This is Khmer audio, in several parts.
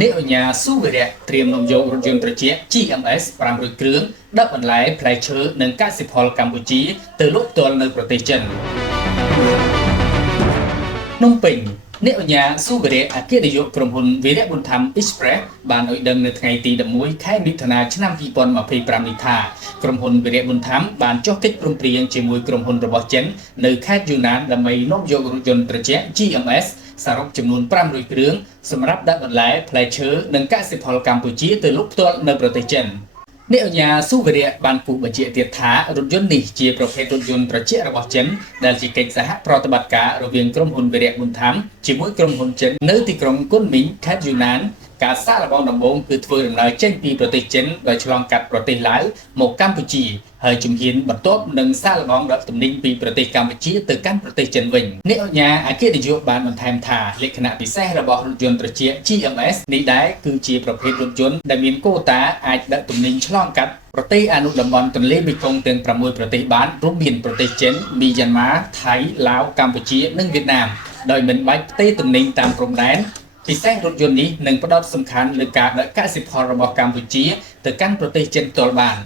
អ្នកអញ្ញាស៊ូវីរៈត្រៀមនាំយករថយន្តត្រជាក់ GMS 500គ្រឿងដឹកបន្លែផ្លែឈើនិងកសិផលកម្ពុជាទៅលក់ផ្ទាល់នៅប្រទេសចិនភ្នំពេញអ្នកអញ្ញាស៊ូវីរៈអគ្គនាយកក្រុមហ៊ុនវីរៈប៊ុនធម្ម Express បានឲ្យដឹងនៅថ្ងៃទី11ខែមិថុនាឆ្នាំ2025នេះថាក្រុមហ៊ុនវីរៈប៊ុនធម្មបានចុះកិច្ចព្រមព្រៀងជាមួយក្រុមហ៊ុនរបស់ចិននៅខេត្តយូណានដើម្បីនាំយករថយន្តត្រជាក់ GMS សរុបចំនួន500គ្រឿងសម្រាប់ដាក់បន្លែផ្លែឈើនិងកសិផលកម្ពុជាទៅលក់ផ្ទាល់នៅប្រទេសចិនអ្នកអញ្ញាស៊ូវីរៈបានពុះបញ្ជាក់ទៀតថារថយន្តនេះជាប្រភេទរថយន្តត្រជាក់របស់ចិនដែលជាកិច្ចសហប្រតិបត្តិការរវាងក្រុមហ៊ុនវីរៈប៊ុនធម្មជាមួយក្រុមហ៊ុនចិននៅទីក្រុងគុនមីងខេត្តយូណានការសាកល្បងដំបូងគឺធ្វើដំណើរចេញពីប្រទេសចិនដោយឆ្លងកាត់ប្រទេសឡាវមកកម្ពុជាហើយជំហានបន្ទាប់នឹងសាកល្បងដឹកទំនិញពីប្រទេសកម្ពុជាទៅកាន់ប្រទេសចិនវិញអ្នកអញ្ញាអគ្គនាយកបានបន្ថែមថាលក្ខណៈពិសេសរបស់រថយន្តត្រជាក់ GMS នេះដែរគឺជាប្រភេទរថយន្តដែលមានកូតាអាចដឹកទំនិញឆ្លងកាត់ប្រទេសអនុតំបន់ទន្លេមេគង្គទាំង6ប្រទេសបានរួមមានប្រទេសចិនមីយ៉ាន់ម៉ាថៃឡាវកម្ពុជានិងវៀតណាមដោយមិនបាច់ផ្ទេរទំនិញតាមព្រំដែនពិសេសរថយន្តនេះនឹងផ្ដោតសំខាន់លើការដឹកកសិផលរបស់កម្ពុជាទៅកាន់ប្រទេសចិនផ្ទាល់បាន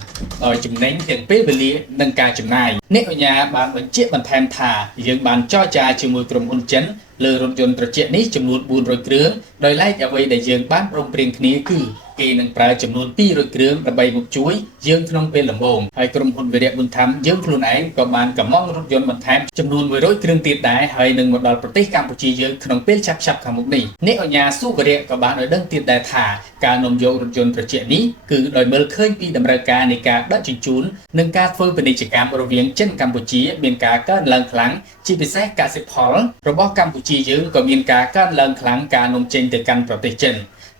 ដោយចំណេញទាំងពេលវេលានិងការចំណាយអ្នកអញ្ញាបានបញ្ជាក់បន្ថែមថាយើងបានចរចាជាមួយក្រុមហ៊ុនចិនលើរថយន្តត្រជាក់នេះចំនួន400គ្រឿងដោយឡែកអ្វីដែលយើងបានព្រមព្រៀងគ្នាគឺគេនឹងប្រើចំនួន200គ្រឿងដើម្បីមកជួយយើងក្នុងពេលដំបូងហើយក្រុមហ៊ុនវីរៈប៊ុនធម្មយើងខ្លួនឯងក៏បានកម្មង់រថយន្តបន្ថែមចំនួន100គ្រឿងទៀតដែរហើយនឹងមកដល់ប្រទេសកម្ពុជាយើងក្នុងពេលឆាប់ៗខាងមុខនេះអ្នកអញ្ញាស៊ូវីរៈក៏បានឲ្យដឹងទៀតដែរថាការនាំយករថយន្តត្រជាក់នេះគឺដោយមើលឃើញពីតម្រូវការនៃការដឹកជញ្ជូននិងការធ្វើពាណិជ្ជកម្មរវាងចិនកម្ពុជាមានការកើនឡើងខ្លាំងជាពិសេសកសិផលរបស់កម្ពុជាយើងក៏មានការកើនឡើងខ្លាំងការនាំចេញទៅកាន់ប្រទេសចិន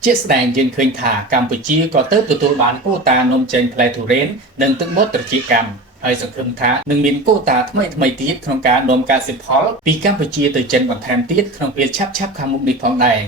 ជាក់ស្ដែងយើងឃើញថាកម្ពុជាក៏ទៅទទួលបានកូតានាំចេញផ្លែទុរេននិងទឹកមុតត្រជាកម្មហើយសង្ឃឹមថានឹងមានកូតាថ្មីទៀតក្នុងការនាំកសិផលពីកម្ពុជាទៅចិនបន្ថែមទៀតក្នុងពេលឆាប់ៗខាងមុខនេះផងដែរ